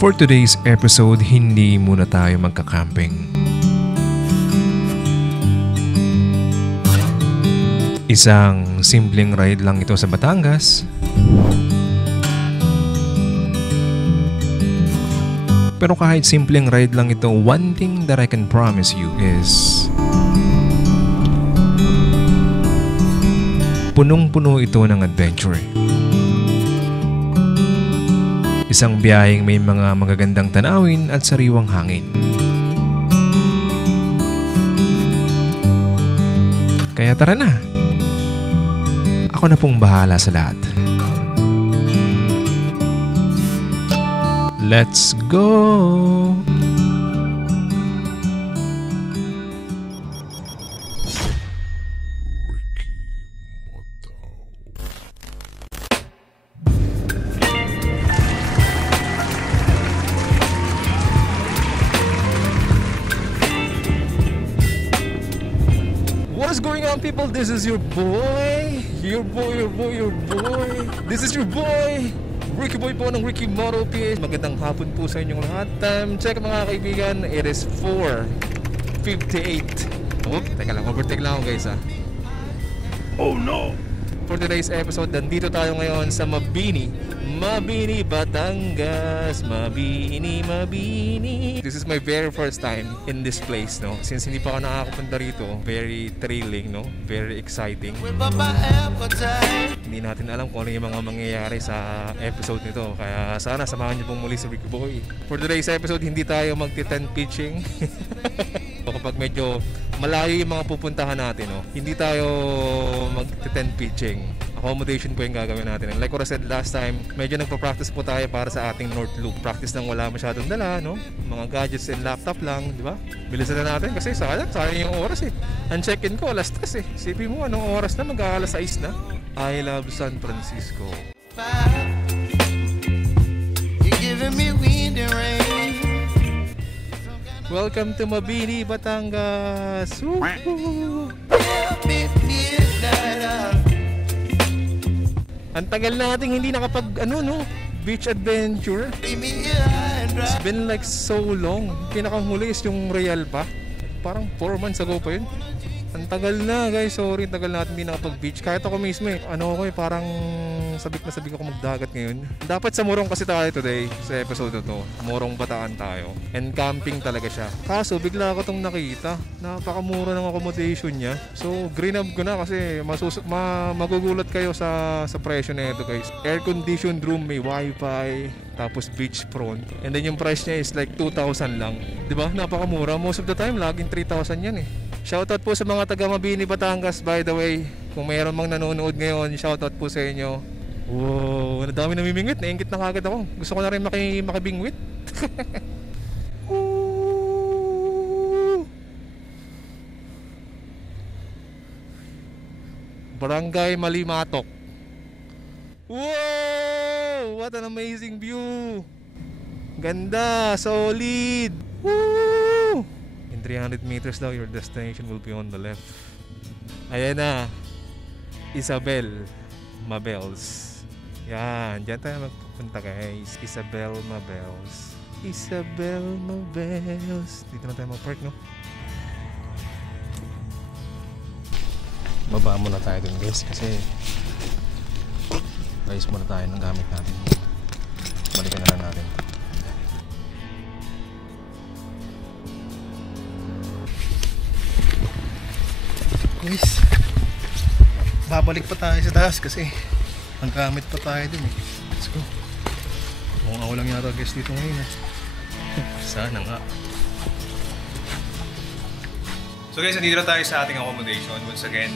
For today's episode, hindi muna tayo magka-camping. Isang simpleng ride lang ito sa Batangas. Pero kahit simpleng ride lang ito, one thing that I can promise you is punong-puno ito ng adventure. Isang biyaheng may mga magagandang tanawin at sariwang hangin. Kaya tara na! Ako na pong bahala sa lahat. Let's go! What's going on, people? This is your boy. This is your boy, Ricky Boy po ng Ricky Moto PH. Magandang hapon po sa inyong lahat. Check mga kaibigan, it is 4:58. Oh, teka lang, overtake lang ako guys ha. Oh no! For today's episode, nandito tayo ngayon sa Mabini, Batangas. Mabini. This is my very first time in this place, no? Since hindi pa ako nakakapunta rito, very thrilling, no? Very exciting. Hindi natin alam kung ano yung mga mangyayari sa episode nito. Kaya sana samahan niyo pong muli si Ricky Boy. For today's episode, hindi tayo magti-tent pitching. Kapag medyo malayo yung mga pupuntahan natin, no? Hindi tayo mag-tent pitching. Accommodation po yung gagawin natin. And like what I said last time, medyo nagpa-practice po tayo para sa ating North Loop. Practice nang wala masyadong dala, no? Mga gadgets and laptop lang, di ba? Bilisan na natin kasi sayang yung oras eh. Ang check-in ko, alas 3 eh. Sipin mo, anong oras na? Mag-aalas 6 na. I love San Francisco. You're giving me wind and rain. Welcome to Mabini, Batangas. Ang tagal nating hindi nakapag beach adventure. It's been like so long. Pinakahuli is yung Real pa. Parang 4 months ago pa yun. Ang tagal na guys, sorry, tagal natin hindi nakapag-beach. Kahit ako mismo parang sabik ako magdagat ngayon. Dapat sa Morong kasi tayo today, sa episode na to. Morong Bataan tayo. And camping talaga siya. Kaso bigla ko tong nakita. Napakamura ng accommodation niya. So green up ko na kasi magugulat kayo sa presyo na ito guys. Air-conditioned room, may wifi, tapos beach front. And then yung price niya is like 2,000 lang. Diba? Napakamura. Most of the time, laging 3,000 yan eh. Shoutout po sa mga taga Mabini, Batangas, by the way. Kung mayroon mang nanonood ngayon, shoutout po sa inyo. Wow, ang dami namimingwit. Naingit na kagad ako. Gusto ko na rin makibingwit. Barangay Malimatok. Wow! What an amazing view! Ganda! Solid! Woo! In 300 meters daw, your destination will be on the left. Ayan na. Isabel Mabels. Yan, dyan tayo magpupunta guys. Isabel Mabels. Dito na tayo mag-park, no? Baba muna tayo dun guys kasi guys muna tayo ng gamit natin. Balikan na lang natin. Guys, babalik pa tayo sa taas kasi ang gamit pa tayo dun eh. Let's go. Mukhang ako lang yata guys dito ngayon eh. Sana nga. So guys, nandito na tayo sa ating accommodation. Once again,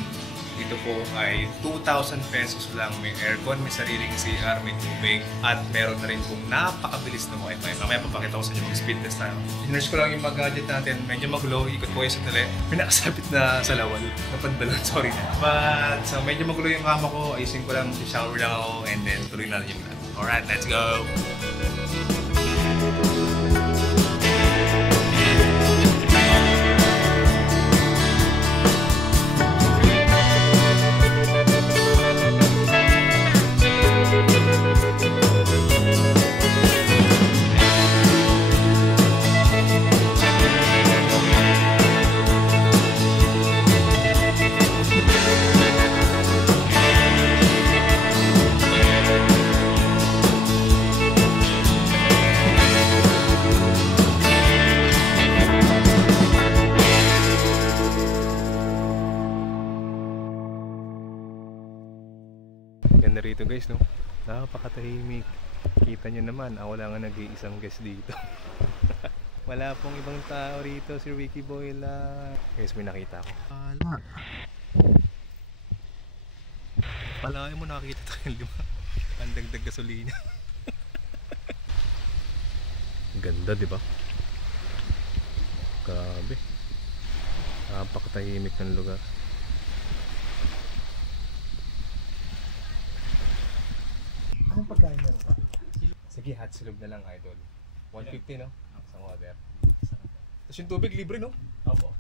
dito po ay 2,000 pesos lang. May aircon, may sariling CR, may tubig, at meron na rin pong napakabilis na wifi. Mamaya papakita ko sa inyo yung speed test tayo. Inerge ko lang yung mga gadget natin. Medyo magulo, ikot ko yung sandali. May nakasabit na sa lawal. Napadbalon, sorry na. But so medyo magulo yung kama ko. Ayusin ko lang, shower lang ako, and then tuloy na rin yung plan. Alright, let's go! guys, no? Napakatahimik. Kita nyo naman, ako lang ang nag-iisang guest dito. Wala pong ibang tao rito, si Ricky Boy lang. Guys, may nakita ako. Palain mo nakakita tayo, di ba? Ang dagdag gasolina. Ganda, di ba? Grabe. Napakatahimik ng lugar. Anong pagkain meron ba? Sige, hot silog na lang, idol. 150, no? Sa order. Tapos yung tubig, libre, no? Opo.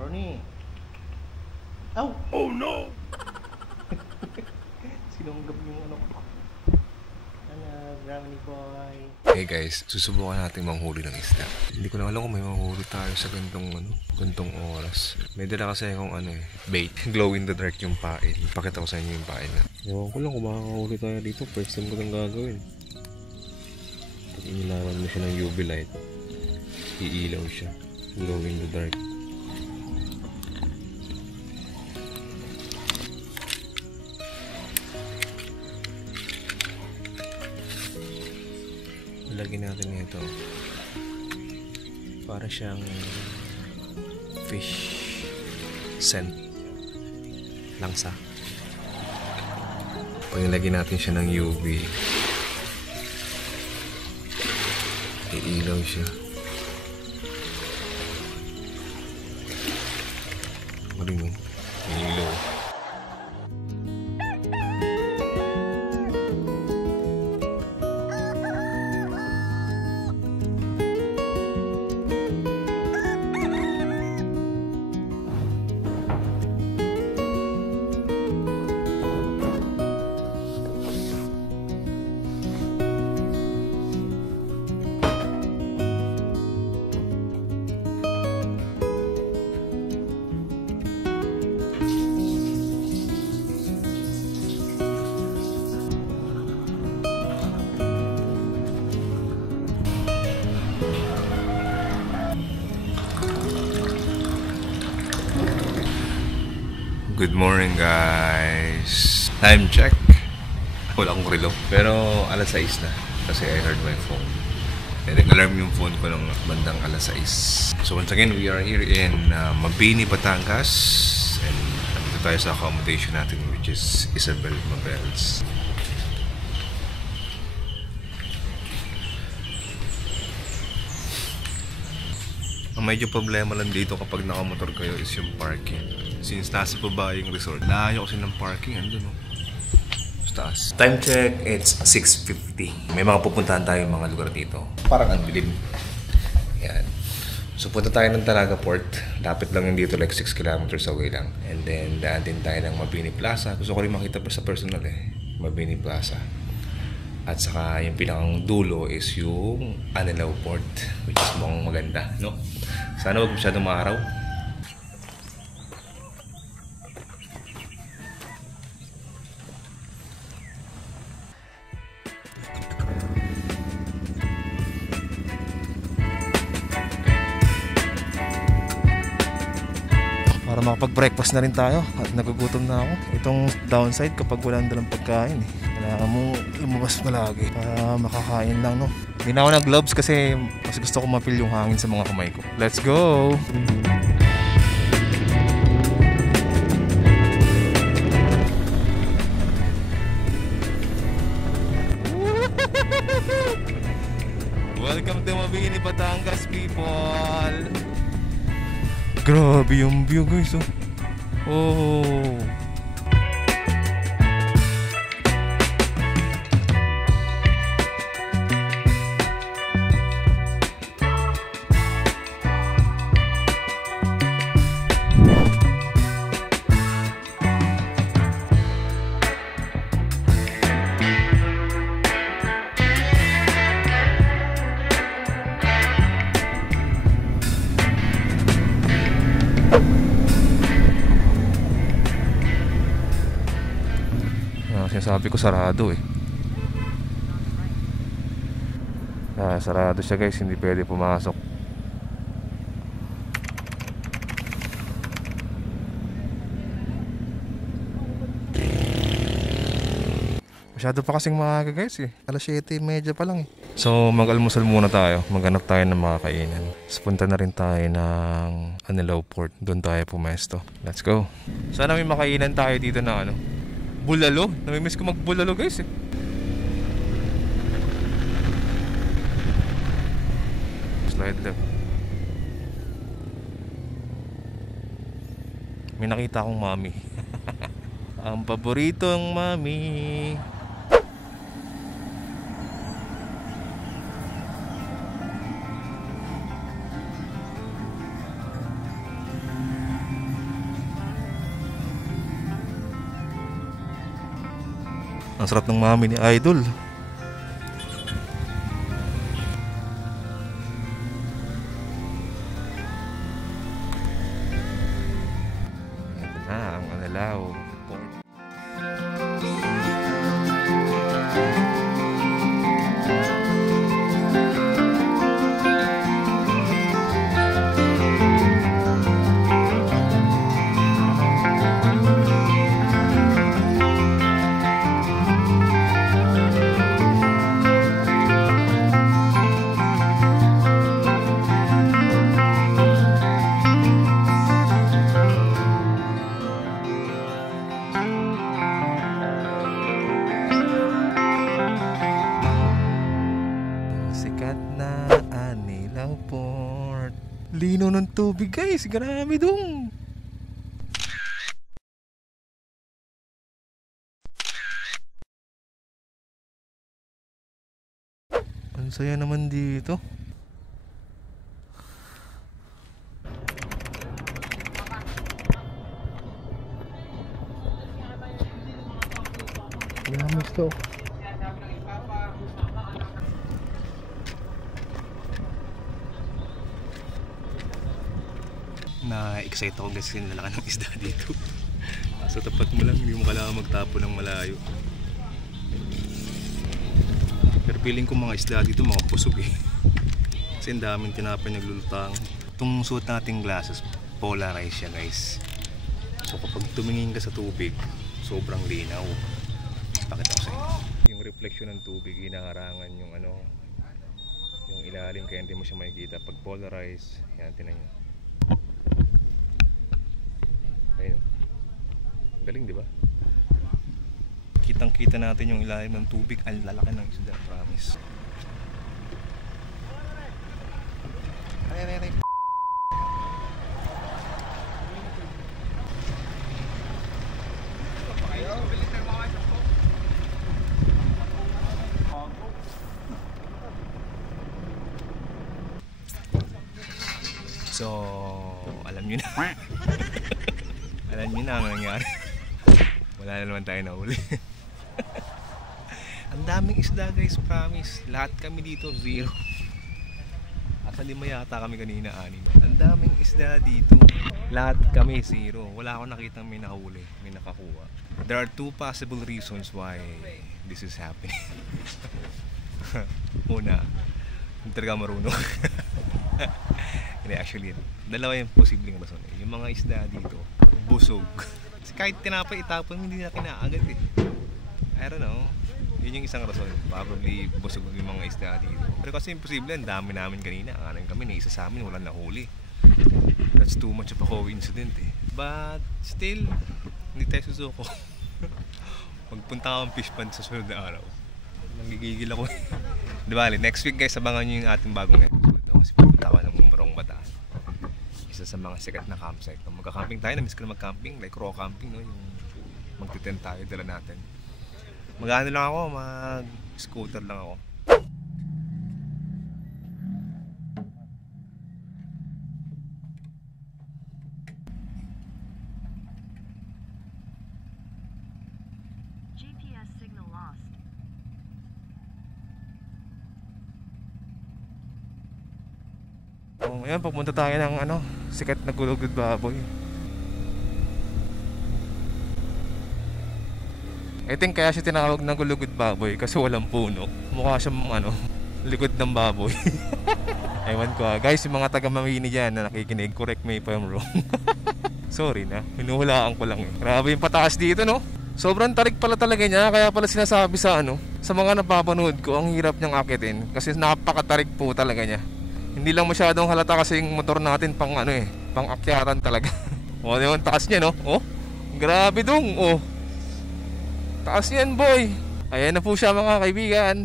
Bernie. Oh no! Sinunggab yung ano ko. Brownie boy. Hey guys, susubukan natin manghuli ng isda. Hindi ko na alam kung may manghuli tayo sa gantong oras. May dala kasi akong bait. Glow in the dark yung pain. Pakita ko sa inyo yung pain na. Ewan ko lang kung makakahuli tayo dito. First time ko nang gagawin. Pag inilawan mo siya ng UV light, iilaw siya. Glow in the dark. Lagyan natin ito para siyang fish scent langsa. Pagilagyan natin siya ng UV, iilaw siya. Maring iilaw. Good morning guys. Time check. Wala akong relo. Pero alas 6 na. Kasi I heard my phone. And nag-alarm yung phone ko ng bandang alas 6. So once again, we are here in Mabini, Batangas. And nandito tayo sa accommodation natin, which is Isabel Mabels. Ang medyo problema lang dito kapag nakamotor kayo is yung parking. Since nasa baba yung resort, layo kasi ng parking, andun o. Taas. Time check, it's 6:50. May mga pupuntahan tayo mga lugar dito. Parang ang dilim. Yan. So punta tayo ng Talaga Port. Lapit lang yung dito, like 6 kilometers away lang. And then daan din tayo ng Mabini Plaza. Gusto ko rin makita pa sa personal Mabini Plaza. At saka yung pinakang dulo is yung Anilao Port, which is mukhang maganda, no? Sana wag masyadong maaraw. Para makapag-breakfast na rin tayo at nagugutom na ako. Itong downside kapag walang dalang pagkain kailangan mo lumabas palagi para makakain lang, no? Hindi na ako nag-gloves kasi mas gusto ko ma-feel yung hangin sa mga kamay ko. Let's go! Welcome to Mabini, Batangas, people! Grabe yung view guys, oh. Oh. Sabi ko sarado eh. Sarado siya guys, hindi pwede pumasok. Masyado pa kasing maaga guys eh. Alas 7:30 pa lang eh. So mag-almusal muna tayo. Maghanap tayo ng mga kainan. So punta na rin tayo ng Anilao Port. Doon tayo pumesto. Let's go. Sana may makainan tayo dito na ano, bulalo. Namimiss ko magbulalo guys eh. Slide left. May nakita akong mami. Ang paboritong mami. Ang sarap ng mami ni Idol. Ito na ang Anilao Port. Sikat na Anilao Port. Lino ng tubig guys, grabe dong. Ang saya naman dito. Yamis to. Na-excite ako kasi nalaki ng isda dito. Sa tapat mo lang, hindi mo kailangan magtapo ng malayo. Pero feeling ko mga isda dito mga pusog eh. Kasi ang daming tinapay naglulutang. Itong suot nating glasses, polarized siya guys. So kapag tumingin ka sa tubig, sobrang linaw. Pakita ko sa inyo. Yung reflection ng tubig, hinaharangan yung ano, yung ilalim, kaya hindi mo siya makikita. Pag polarized, yan, tinan nyo. Ayun. Galing, di ba? Kitang-kita natin yung ilalim ng tubig. Ang lalaki ng isda, promise. Ay. So, alam nyo na. Alam nyo na ang nangyari. Wala na naman tayo nahuli. Ang daming isda guys, promise. Lahat kami dito, 0. Asa 5 yata kami kanina, 6. Ang daming isda dito. Lahat kami 0. Wala akong nakitang may nahuli, may nakakuha. There are 2 possible reasons why this is happening. Una, hindi talaga marunong. Hindi, actually, dalawa yung posibleng rason eh. Yung mga isda dito, busog. Kasi kahit tinapay itapon, hindi na kinaagad eh. I don't know. Yun yung isang rason. Probably busog yung mga isda dito. Pero kasi imposible, ang dami namin kanina. Ang kami, na isa sa amin, walang nahuli. That's too much of a coincidence eh. But still, hindi tayo susuko. Magpunta akong fish pond sa sunod na araw. Nagigigil ako eh. Diba, next week guys, abangan nyo yung ating bagong episode. Kasi pupunta ako ng Morong Bataan. Isa sa mga sikat na campsite. Magka-camping tayo, na-miss ko na mag-camping. Like raw camping, no? Yung magtitent tayo, dala natin. Mag-ano lang ako, mag-scooter lang ako. GPS signal lost. Oh, ngayon pupunta tayo ng ano, sikat na Gulugod Baboy. I think kaya siya tinawag na gulugod baboy kasi walang puno. Mukha siyang likod ng baboy. Ewan ko guys, yung mga taga Mamini dyan na nakikinig, correct me if I'm wrong. Sorry na, hinuhulaan ko lang eh. Grabe yung pataas dito no. Sobrang tarik pala talaga niya, kaya pala sinasabi sa sa mga napapanood ko, ang hirap niyang akitin kasi napakatarik po talaga niya. Hindi lang masyadong halata kasi yung motor natin pang pang akyatan talaga. O, yung taas niya no. Oh, grabe dong. Oh, taas niyan boy. Ayan na po siya mga kaibigan.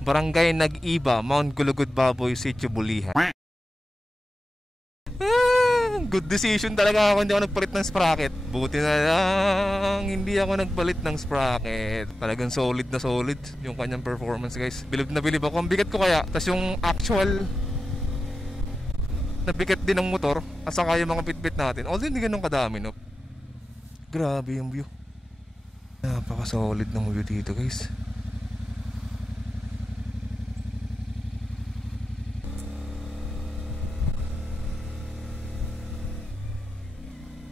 Barangay Nag-Iba, Mount Gulugod Baboy, Sitio Bulihan. Good decision talaga ako, hindi ako nagpalit ng sprocket. Buti na lang hindi ako nagpalit ng sprocket. Talagang solid na solid yung kanyang performance guys. Bilib na bilib ako. Ang bigat ko kaya. Tapos yung actual nabigat din ng motor at saka yung mga bitbit natin. Although hindi ganun kadami no. Grabe yung view. Napaka solid ng view dito guys.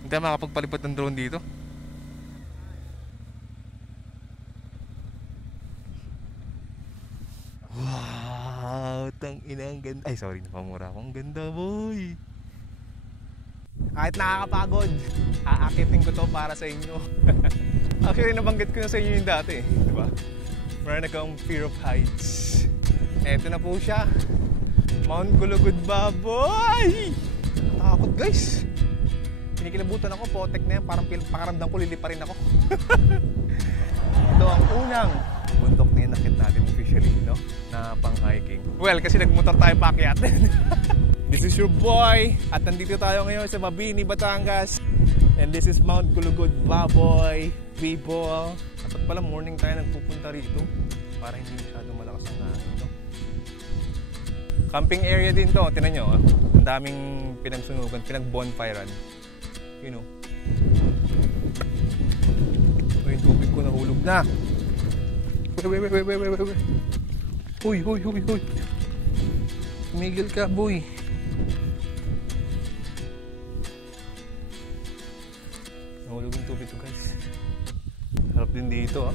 Hindi tayo makapagpalipad ng drone dito. Wow, tang ina, ang ganda. Ay sorry, napamura ako. Ang ganda boy. Kahit nakakapagod, aakitin ko to para sa inyo. Actually nabanggit ko na sa inyo yung dati, di ba? Meron akong fear of heights. Eto na po siya, Mount Gulugod Baboy. Takot guys. Kinikilabutan ako, potek na yan. Parang pakaramdam ko, liliparin ako. Ito ang unang bundok na inakit natin officially, no? Na pang hiking. Well, kasi nagmotor tayo paakyat. This is your boy. At nandito tayo ngayon sa Mabini, Batangas. And this is Mount Gulugod Baboy, people. Dapat pala morning tayo nagpupunta rito para hindi masyadong malakas ang hangin, no? Camping area din to, tinan nyo. Ang daming pinagsunugan, pinag-bonfirean. You know. So yung tubig ko nahulog na. Wait. Huy. Tumigil ka, boy. Nahulog yung tubig ko, guys. Harap din dito, ah.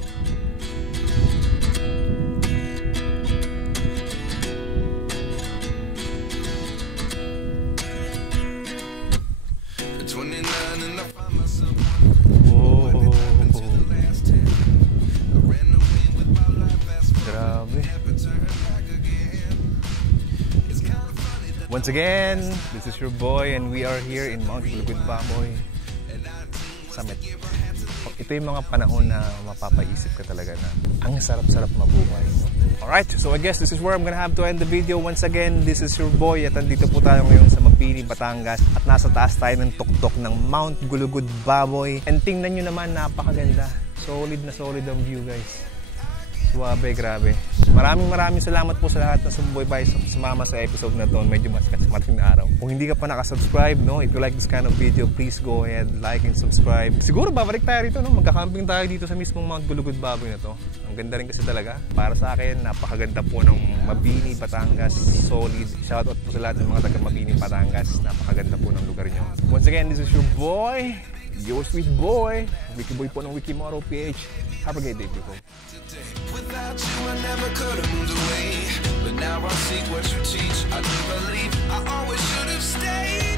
Once again, this is your boy and we are here in Mount Gulugod Baboy Summit. Ito yung mga panahon na mapapaisip ka talaga na ang sarap-sarap mabuhay. Alright, so I guess this is where I'm gonna have to end the video. Once again, this is your boy at andito po tayo ngayon sa Mabini, Batangas at nasa taas tayo ng tuktok ng Mount Gulugod Baboy. And tingnan nyo naman, napakaganda. Solid na solid ang view guys. Suwabe, grabe. Maraming salamat po sa lahat na sumubaybay sumama sa episode na to. Medyo mating na araw. Kung hindi ka pa nakasubscribe, no, if you like this kind of video, please go ahead, like and subscribe. Siguro babalik tayo rito, no? Magka-camping tayo dito sa mismong Mount Gulugod Baboy na to. Ang ganda rin kasi talaga. Para sa akin, napakaganda po ng Mabini, Batangas. Solid. Shoutout po sa lahat ng mga taga Mabini, Batangas. Napakaganda po ng lugar nyo. Once again, this is your boy, your sweet boy, Wiki Boy po ng Wikimoro PH. Have a great day, people. Without you, I never could have moved away. But now I see what you teach. I do believe I always should have stayed.